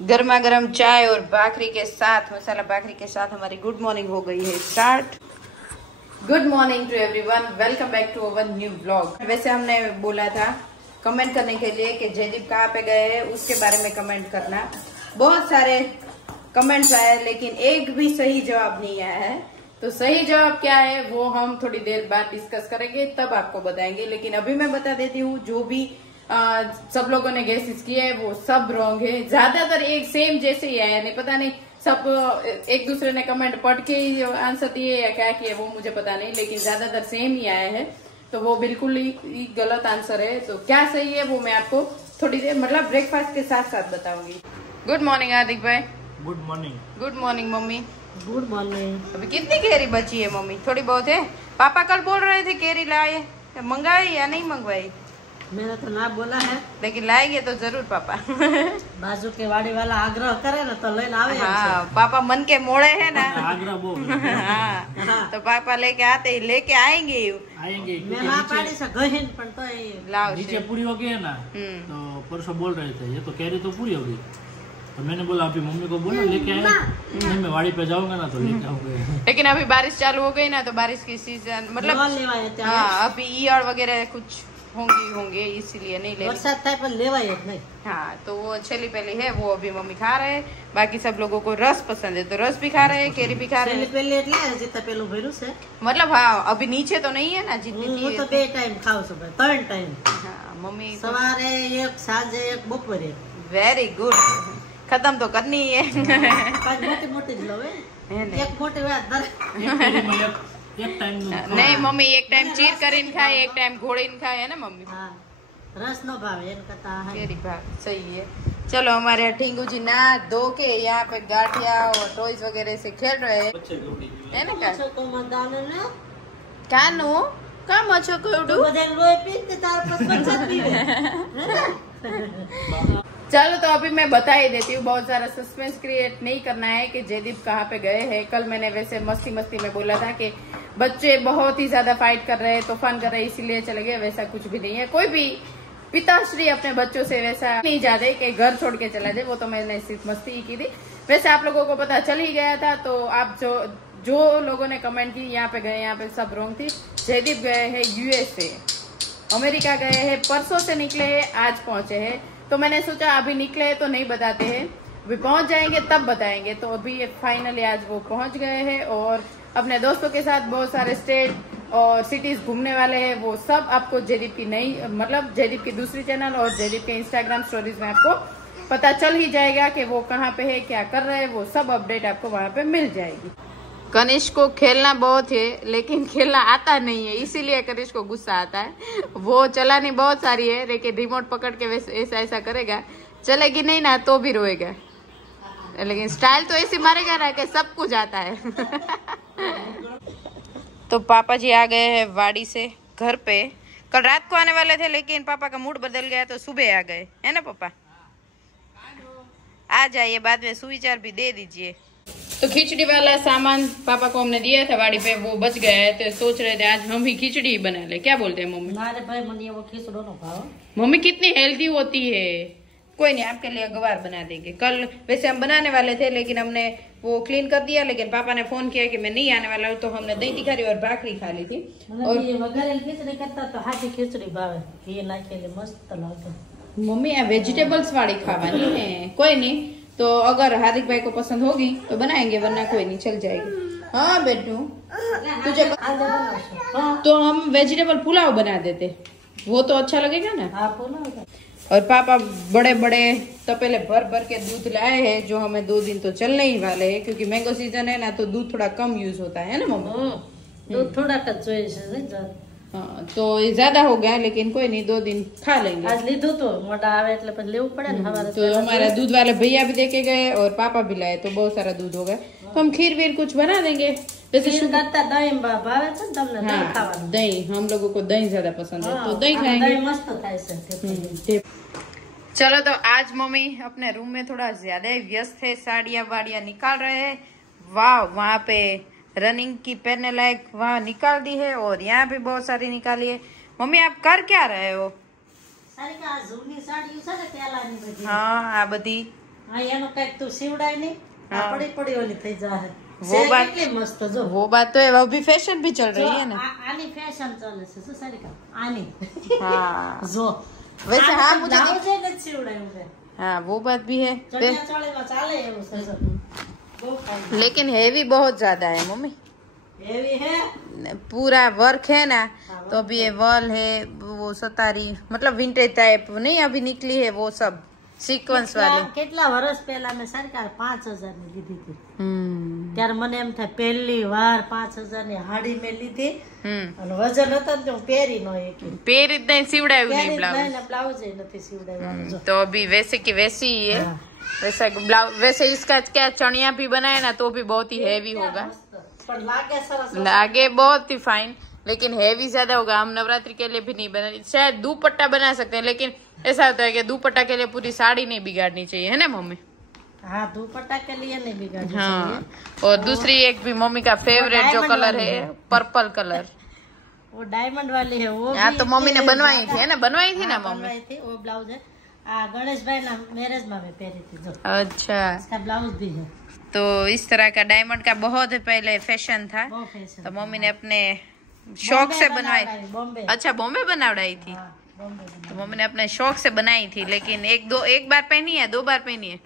गर्मा गर्म चाय और भाखरी के साथ, मसाला भाखरी के साथ हमारी गुड मॉर्निंग हो गई है start. Good morning to everyone, welcome back to our new blog. वैसे हमने बोला था कमेंट करने के लिए कि जयदीप कहाँ पे गए हैं उसके बारे में कमेंट करना। बहुत सारे कमेंट्स आए लेकिन एक भी सही जवाब नहीं आया है। तो सही जवाब क्या है वो हम थोड़ी देर बाद डिस्कस करेंगे, तब आपको बताएंगे। लेकिन अभी मैं बता देती हूँ, जो भी सब लोगों ने गेसेस किए है वो सब रॉन्ग है। ज्यादातर एक सेम जैसे ही आया, नहीं पता नहीं सब एक दूसरे ने कमेंट पढ़ के ही आंसर दिए या क्या किए वो मुझे पता नहीं, लेकिन ज्यादातर सेम ही आया है। तो वो बिल्कुल ही गलत आंसर है। तो क्या सही है वो मैं आपको थोड़ी देर मतलब ब्रेकफास्ट के साथ साथ बताऊंगी। गुड मॉर्निंग हार्दिक भाई। Good morning. Good morning mummy. Good morning. अभी कितनी केरी बची है मम्मी? थोड़ी बहुत है। पापा कल बोल रहे थे केरी लाए, मंगाई या नहीं मंगवाई? मैंने तो ना बोला है, लेकिन लाएंगे तो जरूर पापा। बाजू के वाड़ी वाला आग्रह करे ना तो लेने आवे। हाँ, पापा मन के मोड़े है ना। आग्रह बोल। हाँ, तो पापा लेके आते ही लेके आएंगे मैं ना पाड़ी से गहिन पण तो लाओ नीचे पूरी हो गई है ना। तो परसों बोल रहे थे ये तो कैरी तो पूरी हो गई। तो मैंने बोला अभी मम्मी को बोलो लेके आए, मैं वाड़ी पे जाऊंगा ना तो लेके आऊंगा। लेकिन अभी बारिश चालू हो गई ना, तो बारिश की सीजन मतलब हाँ अभी ईयड़ वगैरह कुछ होंगे इसीलिए नहीं ले नहीं। हाँ, तो वो छेली पहली है वो अभी मम्मी खा रहे हैं। बाकी सब लोगों को रस पसंद है तो रस भी खा रहे हैं, केरी भी खा रहे हैं। मतलब हाँ अभी नीचे तो नहीं है ना जितनी थी। तो बे टाइम खाओ सब, 3 टाइम। हाँ मम्मी सवारे एक, सांजे एक, बपोरे। वेरी गुड, खत्म तो करनी है। मोटी एक मोटी एक टाइम नहीं मम्मी, एक टाइम चीर करीन खाए, एक टाइम घोड़ीन खाए है ना मम्मी। हाँ, रस नो भावे केरी भाग सही है। चलो हमारे टींगू जी ना धो के यहाँ पे गाठिया और टॉयज वगैरह से खेल रहे हैं है ना। कानू काम अच्छो कोडू। चलो तो अभी मैं बता ही देती हूँ, बहुत सारा सस्पेंस क्रिएट नहीं करना है कि जयदीप कहाँ पे गए हैं। कल मैंने वैसे मस्ती में बोला था कि बच्चे बहुत ही ज्यादा फाइट कर रहे हैं, तूफान कर रहे हैं इसीलिए चले गए। वैसा कुछ भी नहीं है। कोई भी पिताश्री अपने बच्चों से वैसा नहीं जाते कि घर छोड़ के चला जाए, वो तो मैंने सिर्फ मस्ती ही की थी। वैसे आप लोगों को पता चल ही गया था। तो आप जो लोगों ने कमेंट की यहाँ पे गए, यहाँ पे सब रॉन्ग थी। जयदीप गए हैं यूएसए, अमेरिका गए हैं, परसों से निकले हैं, आज पहुंचे हैं। तो मैंने सोचा अभी निकले तो नहीं बताते हैं, अभी पहुंच जाएंगे तब बताएंगे। तो अभी फाइनली आज वो पहुंच गए हैं और अपने दोस्तों के साथ बहुत सारे स्टेट और सिटीज घूमने वाले हैं। वो सब आपको जयदीप की नई मतलब जयदीप की दूसरी चैनल और जयदीप के इंस्टाग्राम स्टोरीज में आपको पता चल ही जाएगा कि वो कहाँ पे है, क्या कर रहे हैं। वो सब अपडेट आपको वहाँ पे मिल जाएगी। कनिष्क को खेलना बहुत है लेकिन खेलना आता नहीं है, इसीलिए कनिष्क को गुस्सा आता है। वो चलानी बहुत सारी है लेकिन रिमोट पकड़ के वैसे ऐसा करेगा, चलेगी नहीं ना तो भी रोएगा। लेकिन स्टाइल तो ऐसे मारेगा ना कि सब कुछ आता है। तो पापा जी आ गए हैं वाड़ी से घर पे। कल रात को आने वाले थे लेकिन पापा का मूड बदल गया तो सुबह आ गए, है ना पापा? आ जाइए, बाद में सुविचार भी दे दीजिए। तो खिचड़ी वाला सामान पापा को हमने दिया था वाड़ी पे, वो बच गया है। तो सोच रहे थे आज हम ही खिचड़ी बना ले। क्या बोलते हैं मम्मी? अरे भाई मनिया वो खिचड़ो ना खाओ। मम्मी कितनी हेल्दी होती है। कोई नहीं, आपके लिए गवार बना देंगे। कल वैसे हम बनाने वाले थे लेकिन हमने वो क्लीन कर दिया। लेकिन पापा ने फोन किया कि मैं नहीं आने वाला हूँ, तो हमने दही तिखारी और भाखरी खा ली थी। और खिचड़ी करता तो हाथी खिचड़ी भावे, ये ना खेले मस्त लगता। मम्मी आ वेजिटेबल्स वाली खावानी है। कोई नहीं, तो अगर हार्दिक भाई को पसंद होगी तो बनाएंगे, वरना कोई नहीं, चल जाएगी। हाँ बेटू तुझे तो हम वेजिटेबल पुलाव बना देते, वो तो अच्छा लगेगा ना। हाँ पुलाव। और पापा बड़े बड़े तपेले भर के दूध लाए हैं, जो हमें 2 दिन तो चलने ही वाले हैं क्योंकि मैंगो सीजन है ना, तो दूध थोड़ा कम यूज होता है ना मम्मा। दूध थोड़ा कच्चो है। हाँ, तो ये ज्यादा हो गया लेकिन कोई नहीं, 2 दिन खा लेंगे। आज लीधो तो मोटा आवे એટલે પછી લેવું પડે ને हमारे। तो हमारा दूध वाले भैया भी देके गए और पापा भी लाए, तो बहुत सारा दूध हो गया। तो हम खीर वीर कुछ बना देंगे। जैसे करता दही भावे तो તમને दही खाવાનું। दही, हम लोगों को दही ज्यादा पसंद है तो दही खाएंगे। दही मस्त થાય છે। चलो तो आज मम्मी अपने रूम में थोड़ा ज्यादा ही व्यस्त है, साड़ियाँ वाड़ियाँ निकाल रहे हैं। वाह, वहाँ पे रनिंग की पहनने लायक वहाँ निकाल दी है और यहाँ पे बहुत सारी निकाली है। मम्मी आप कर क्या रहे हो? साड़ी का जूनी साड़ी है पेलानी बધી। हाँ, आ बधी હા એનો કઈક તું સીવડાય નહીં हाँ। पड़ी पड़ी वाली થઈ જાય वो बात કેટલી મસ્ત જો वो बात तो है, वो भी फैशन भी चल रही है ना। આની ફેશન ચાલે છે શું સારિકા આની हाँ જો वैसे हाँ मुझे બ્લાઉઝ એ નથી સીવડાયું છે हाँ वो बात भी है ચણિયા ચોળીમાં ચાલે એવું છે જો બહુ ફાઇન लेकिन हैवी बहुत ज्यादा है मम्मी, એવી હે पूरा वर्क है ना। तो अभी ये वॉल है, वो सतारी मतलब विंटेज टाइप नहीं अभी निकली है, वो सब सीक्वेंस वाली। કેટલા વર્ષ પહેલા મેં સરકાર 5000 ની લીધી હતી ત્યારે મને એમ થાય પહેલી વાર 5000 ની હાડી મેં લીધી અને વજન હતો ને હું પહેરી નો એક पैर इतना सिवड़ायु नहीं ब्लाउज, બ્લાઉઝ એ નથી સીવડાવ્યું જો तो अभी वैसे की वैसी ही है। वैसा ब्लाउज वैसे इसका क्या चणिया भी बनाए ना तो भी बहुत ही हैवी होगा, પણ લાગે સરસ लागे बहुत ही फाइन, लेकिन हैवी ज्यादा होगा। हम नवरात्रि के लिए भी नहीं बना, शायद दुपट्टा बना सकते हैं, लेकिन ऐसा होता है कि दुपट्टा के लिए पूरी साड़ी नहीं बिगाड़नी चाहिए, है ना मम्मी। हाँ दुपट्टा के लिए नहीं बिगाड़नी हाँ और दूसरी एक भी मम्मी का फेवरेट जो कलर है पर्पल कलर, वो डायमंड वाली है वो हाँ भी तो मम्मी ने बनवाई थी है ना, बनवाई थी ना मम्मी। बनवाई थी वो ब्लाउज है गणेश भाई ना मैरिज में मैं पहनी थी जो अच्छा इसका ब्लाउज भी है तो इस तरह का डायमंड का बहुत पहले फैशन था, बहुत फैशन तो मम्मी ने अपने शौक से बनवाई। बॉम्बे अच्छा बॉम्बे बनावड़ाई थी, हाँ, बॉम्बे तो मम्मी ने अपने शौक से बनाई थी, लेकिन एक बार पहनी है, 2 बार पहनी है,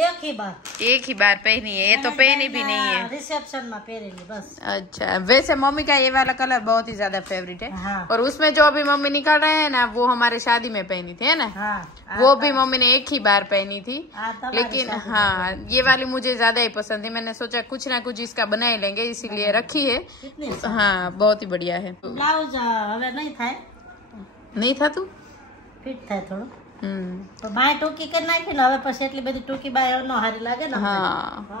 एक ही बार एक ही बार पहनी है, ये तो पहनी भी नहीं है। रिसेप्शन में पहनेली बस। अच्छा वैसे मम्मी का ये वाला कलर बहुत ही ज्यादा फेवरेट है, हाँ। और उसमें जो अभी मम्मी निकाल रहे हैं ना वो हमारे शादी में पहनी थी है ना, हाँ वो भी मम्मी ने एक ही बार पहनी थी, तब लेकिन हाँ ये वाली मुझे ज्यादा ही पसंद थी। मैंने सोचा कुछ ना कुछ इसका बना ही लेंगे, इसीलिए रखी है। कितनी हाँ बहुत ही बढ़िया है। ब्लाउज હવે નહીં થાય नहीं था तू ફિટ થાય થોડું તો બાય ટૂંકી કરી નાખી ને હવે પછી એટલી બધી ટૂંકી બાય નો હારી લાગે ને हाँ હા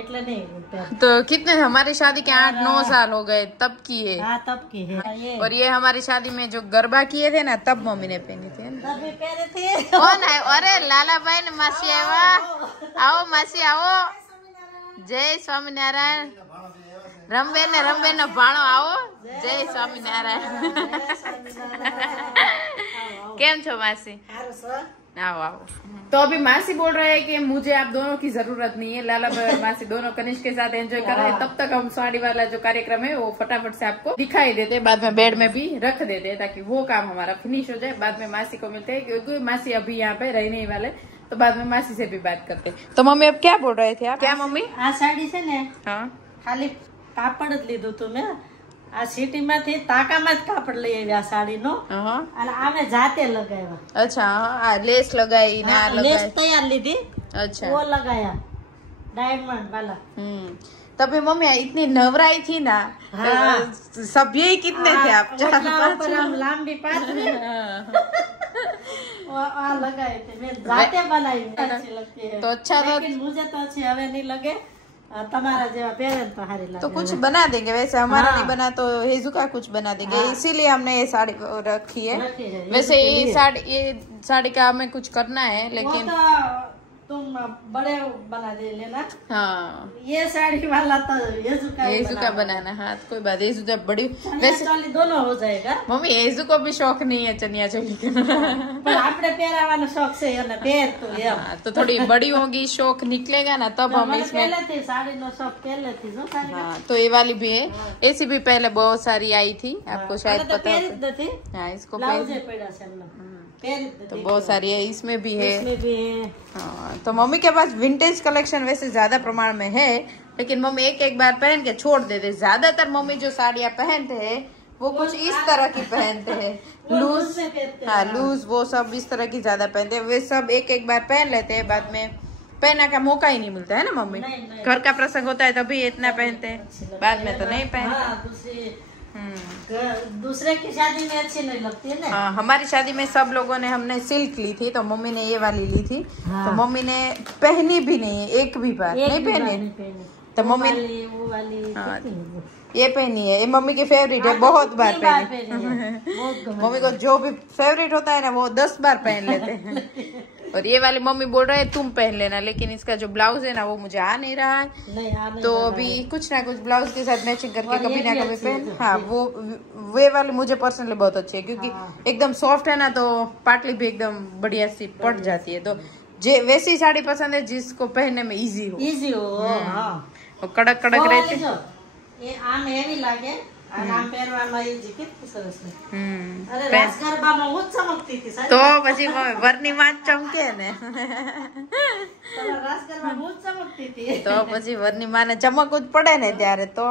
એટલે નહીં પહેર तो कितने हमारी शादी के 8-9 साल हो गए तब की है, હા તબ की है ये और ये हमारी शादी में जो गरबा किए थे ना तब मम्मी ने पहनी थी ना। तभी पहने थे कौन है? अरे लाला भाई ने मासी आवा, आओ मासी आओ, जय स्वामीनारायण। रमबेन नो भाणो आओ, जय स्वामीनारायण। केम छो मासी? आओ आओ। तो अभी मासी बोल रहे हैं कि मुझे आप दोनों की जरूरत नहीं है, लाला भाई और मासी दोनों कनिष्क के साथ एंजॉय कर रहे हैं, तब तक हम साड़ी वाला जो कार्यक्रम है वो फटाफट से आपको दिखाई देते, बाद में बेड में भी रख देते हैं ताकि वो काम हमारा फिनिश हो जाए। बाद में मासी को मिलते हैं क्योंकि मासी अभी यहाँ पे रहने ही वाले, तो बाद में मासी से भी बात करते। तो मम्मी अब क्या बोल रहे थे आप? क्या मम्मी? આ સાડી છે ને हाँ ખાલી કાપડ જ લીધું તું મેં આ સિટીમાંથી તાકામાં જ કાપડ લઈ આવ્યા સાડીનો हाँ અને આમે જાતે લગાવ્યા अच्छा हाँ लेस लगाई ना લેસ लगाई। તૈયાર લીધી अच्छा वो लगाया डायमंड वाला तभी मम्मी इतनी नवराई थी ना, हाँ। सब यही कितने थे आप? 4-5 ऊपर हम लांबी पातरी आ लगाए थे मैं जाते बनाई अच्छी लगती है तो अच्छा था। लेकिन मुझे तो अच्छी हवे नहीं लगे तुम्हारा जेवा पहन तो हारी लगे तो कुछ बना देंगे, वैसे हमारा हाँ। नहीं बना तो हेजू का कुछ बना देंगे, इसीलिए हमने ये साड़ी रखी है। रखी है, वैसे ये ये साड़ी का हमें कुछ करना है, वो लेकिन तो तुम बड़े बना दे लेना हाँ ये साड़ी वाला तो येजू का ही हेजू का बनाना। हाँ तो कोई बात, हेजू जब बड़ी वैसे चोली दोनों हो जाएगा मम्मी हेजू को भी शौक नहीं है चनिया चोली का। पर आपने પહેરાવાનો શોખ છે અને પહેર તું એમ हाँ, तो थोड़ी बड़ी होगी, शौक निकलेगा ना तब हम મને इसमें। પહેલેથી સાડીનો શોખ પહેલેથી જો સાડી हाँ तो ये वाली भी है, ऐसी भी पहले बहुत सारी आई थी, आपको शायद તો पता પહેરી हो। જ નથી हाँ इसको બ્લાઉઝ पहले પડ્યા છે એમને પહેરી જ तो નથી बहुत सारी है, इसमें भी है। इसमें भी है हाँ तो मम्मी के पास विंटेज कलेक्शन वैसे ज्यादा प्रमाण में है, लेकिन मम्मी एक बार पहन के छोड़ देते। ज्यादातर मम्मी जो साड़ियाँ पहनते हैं वो कुछ इस तरह की पहनते हैं, लूज, हाँ लूज, वो सब इस तरह की ज्यादा पहनते हैं। वे सब एक बार पहन लेते हैं, बाद में पहना का मौका ही नहीं मिलता है ना मम्मी। नहीं। घर का प्रसंग होता है तभी इतना पहनते हैं, बाद में तो नहीं पहनते। हाँ दूसरे की शादी में अच्छी नहीं लगती है ना। हाँ हमारी शादी में सब लोगों ने हमने सिल्क ली थी, तो मम्मी ने ये वाली ली थी। हाँ। तो मम्मी ने पहनी भी नहीं, एक भी बार एक नहीं भी बार पहनी। नहीं पहनी। तो वो मम्मी वाली वो वाली हाँ। कितनी है वो? ये पहनी है, ये मम्मी की फेवरेट है, हाँ, बहुत तो बार कितनी बार पहनी। पहनी है। बहुत गमे। मम्मी को जो भी फेवरेट होता है ना वो 10 बार पहन लेते हैं। और ये वाली मम्मी बोल रहे हैं तुम पहन लेना, लेकिन इसका जो ब्लाउज है ना वो मुझे आ नहीं रहा है, नहीं आ नहीं तो रहा अभी है। कुछ ना कुछ ब्लाउज के साथ मैचिंग करके और ये कभी ना भी कभी अच्छी है पहन। तो हाँ वो वाली मुझे पर्सनली बहुत अच्छी है, क्योंकि हाँ। एकदम सॉफ्ट है ना, तो पाटली भी एकदम बढ़िया सी पट जाती है। तो जे वैसी साड़ी पसंद है जिसको पहनने में इजी हो, हाँ वो कड़क कड़क रहती। ये आम हेवी लागे અને આમ પહેરવામાં ઈજી કેટલું સરસ છે। અરે પહેન- રાસ ગરબામાં હું જ ચમકતી હતી સાહેબ। તો પછી વરની માં જ ચમકે ને તમારા રાસ ગરબામાં હું જ ચમકતી હતી। તો પછી વરની માને ચમકવું જ પડે ને ત્યારે તો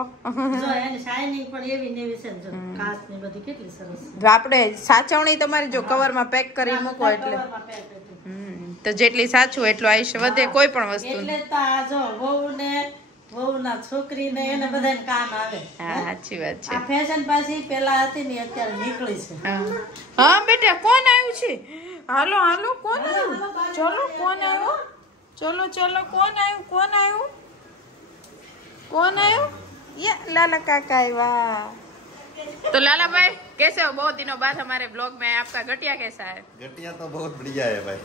જો એની શાઇનિંગ પણ એવી ને એવી છે ને, જો કાચ ને બધી કેટલી સરસ છે। જો આપણે સાચવણી તમારી જો કવરમાં પેક કરી મૂકો એટલે કવરમાં પેક હતી। તો જેટલી સાચું એટલું આયુષ્ય વધે કોઈ પણ વસ્તુ એટલે તો આ જો વહુના છોકરીને એને બધાને કામ આવે। હા સાચી વાત છે આ ફેશન પાછી પેલા હતી ને અત્યારે નીકળી છે। હા બેટા કોણ આવ્યું છે? હાલો હાલો કોણ આવ્યું? ચલો કોણ આવ્યું? ચલો ચલો કોણ આવ્યું? કોણ આવ્યું? કોણ આવ્યું? ये लाला काका आया। तो लाला भाई कैसे हो? बहुत दिनों बाद हमारे ब्लॉग में आए। आपका गटिया कैसा है? गटिया तो बहुत बढ़िया है भाई।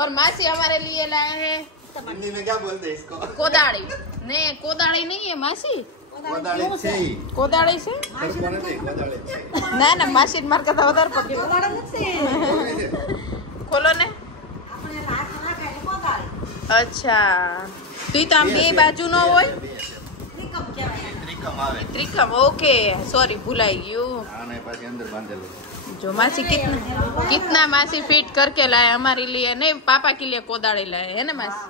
और मासी हमारे लिए लाए हैं हिंदी में क्या बोलते हैं इसको? कोदाड़ी। नहीं कोदाड़ी नहीं है मासी, कोदाड़ी छे। कोदाड़ी से कोदाड़ी छे। ના ના માસી માર કરતા વધારે પગે ખોલો ને। અચ્છા તી તો આમ બે બાજુ નો હોય ત્રિકમ આવે। ત્રિકમ। ઓકે સોરી ભૂલાઈ ગયું। આને પાછી અંદર બાંધેલું। जो मासी कितना मासी फिट करके लाए हमारे लिए, नहीं पापा के लिए कोदाड़ी लाए है ना मासी?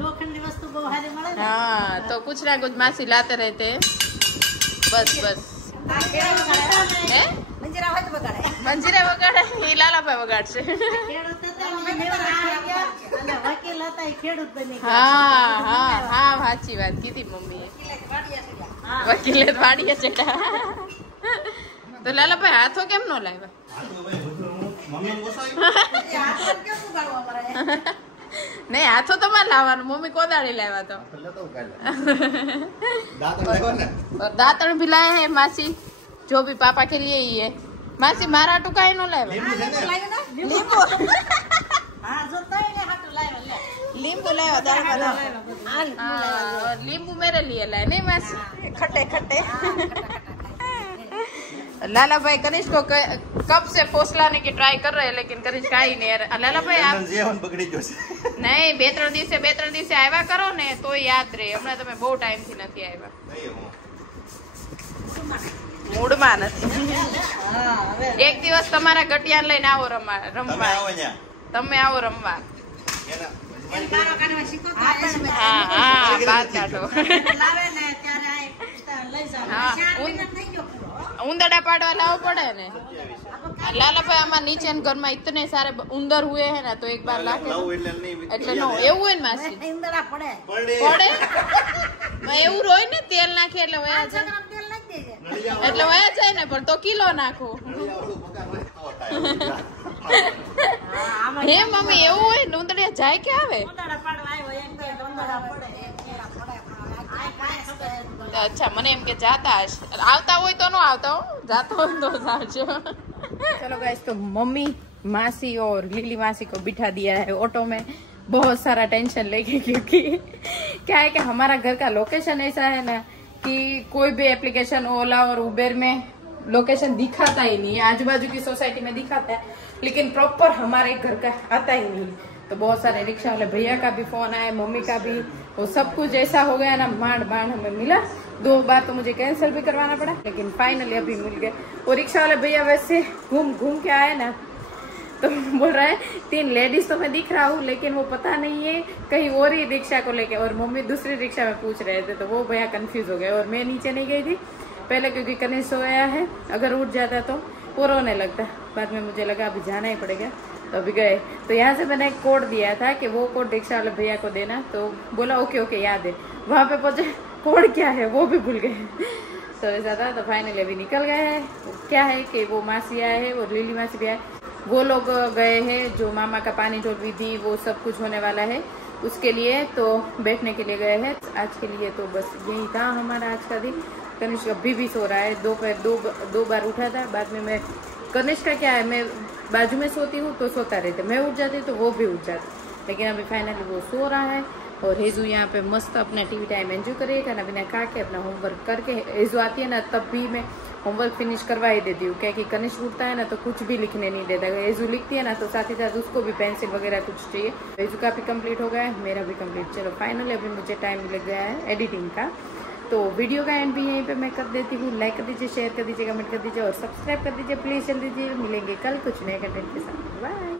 લોખંડની વસ્તુ બહુ સારી મળે ને। हाँ तो कुछ ना कुछ मासी लाते रहते हैं। बस बस હે મંજીરા વગાડે એ લાલાભાઈ વગાડશે। ખેડૂત હતા ને નેવરા આવી ગયા અને વકીલ હતા એ ખેડૂત બની ગયા। હા હા હા સાચી વાત કીધી મમ્મીએ। વકીલે જ વાડીએ ચડ્યા। તો લાલાભાઈ હાથો કેમ નો લાવ્યા? મમ્મી બોસાઈ नहीं हाथों तो मैं लावानो, मम्मी कोदाड़ी लावा तो। લેતો કાલે દાંત લગાવ ને। और दातण भी लाए हैं मासी, जो भी पापा के लिए ही है। मासी मारा टुकाई नो लावा लींबू હા જો તઈને હાટુ લાવ્યા લે। लींबू लावा दाल वाला। और लींबू मेरे लिए लाए नहीं मासी, खट्टे खट्टे। लाला भाई कनिष्क को कब से पोसलाने की ट्राई कर रहे हैं लेकिन कनिष्क आई नहीं। लाला भाई आप જીવન બગડી ગયો છે। नहीं બે ત્રણ દિવસે આવ્યા કરો ને તો યાદ રહે। હમણાં તમે બહુ ટાઈમ થી નથી આવ્યા, નહીં હું મૂડમાં નથી। હા હવે એક દિવસ તમારા ગટિયાને લઈને આવો તમે રમવા। આવો ન્યા તમે આવો રમવા। એના બારો કાઢવા શીખો તો હા હા બાર કાઢો। લાવે ને ત્યારે આ લઈ જાવ। હા, 4 મિનિટ થઈ ગયો પૂરો। ઉંદરડા પાડવા લાવવો પડે ને। लाला भाई हमारे नीचे घर में इतने सारे उंदर हुए हैं ना तो एक बार लाके નવું એટલે નહીં એટલે નો એવું હોય ને માસી ઈંદડા પડે પડે પડે એવું રોય ને તેલ નાખે એટલે વયા જાય, ગરમ તેલ નાખી દેજે। એટલે વયા જાય ને પણ તો કિલો નાખો। નળિયાવાળું પગાર હોય તો થાય। હા આમાં હે મમ્મી એવું હોય ને ઉંદરડા જાય કે આવે? ઈંદડા પાડવા આવ્યો એમ કે ઈંદડા પડે એમ કેરા પડે આ કાય ખબર अच्छा મને એમ કે જાતા હશે, આવતા હોય તો નો આવતા હો, जाता हो तो जाओ। चलो गाइस तो मम्मी मासी और लीली मासी को बिठा दिया है ऑटो में बहुत सारा टेंशन लेके, क्योंकि क्या है कि हमारा घर का लोकेशन ऐसा है ना कि कोई भी एप्लीकेशन ओला और उबेर में लोकेशन दिखाता ही नहीं है। आजू बाजू की सोसाइटी में दिखाता है लेकिन प्रॉपर हमारे घर का आता ही नहीं। तो बहुत सारे रिक्शा वाले भैया का भी फोन आया, मम्मी का भी, वो सब कुछ ऐसा हो गया ना मांड मांड हमें मिला। 2 बार तो मुझे कैंसिल भी करवाना पड़ा लेकिन फाइनली अभी मिल गए। वो रिक्शा वाले भैया वैसे घूम घूम के आए ना तो बोल रहा है 3 लेडीज तो मैं दिख रहा हूँ लेकिन वो पता नहीं है कहीं और ही रिक्शा को लेके, और मम्मी दूसरी रिक्शा में पूछ रहे थे तो वो भैया कंफ्यूज हो गए। और मैं नीचे नहीं गई थी पहले क्योंकि कनिष्क सोया है, अगर उठ जाता तो वो रोने लगता। बाद में मुझे लगा अभी जाना ही पड़ेगा तो अभी गए। तो यहाँ से मैंने एक कोड दिया था कि वो कोड रिक्शा वाले भैया को देना, तो बोला ओके ओके याद है। वहाँ पे पहुंचे कोड क्या है वो भी भूल गए। तो ऐसा था, तो फाइनली अभी निकल गए हैं। क्या है कि वो मासी आए है, वो लीली मासी भी आए, वो लोग गए हैं जो मामा का पानी जोड़ विधि वो सब कुछ होने वाला है उसके लिए, तो बैठने के लिए गए हैं। आज के लिए तो बस यही था हमारा आज का दिन। कनिष्क अभी भी सो रहा है, दोपहर 2 बार उठा था। बाद में मैं कनिष्क का क्या है, मैं बाजू में सोती हूँ तो सोता रहता, मैं उठ जाती तो वो भी उठ जाता, लेकिन अभी फाइनली वो सो रहा है। और हेजू यहाँ पे मस्त अपना टीवी टाइम एंजॉय करेगा ना, बिना खा के अपना होमवर्क करके। हेजू आती है ना तब भी मैं होमवर्क फिनिश करवा ही देती हूँ, क्या कि कनिष्क उठता है ना तो कुछ भी लिखने नहीं देता। एजू लिखती है ना तो साथ ही साथ उसको भी पेंसिल वगैरह कुछ चाहिए। एजू का भी कंप्लीट हो गया है, मेरा भी कंप्लीट। चलो फाइनली अभी मुझे टाइम लग गया है एडिटिंग का, तो वीडियो का एंड भी यहीं पे मैं कर देती हूँ। लाइक कर दीजिए, शेयर कर दीजिए, कमेंट कर दीजिए और सब्सक्राइब कर दीजिए प्लीज। जल्दी मिलेंगे कल कुछ नए कंटेंट के साथ। बाय।